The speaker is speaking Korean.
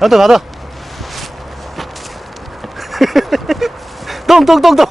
나도 가자 똥똥똥똥.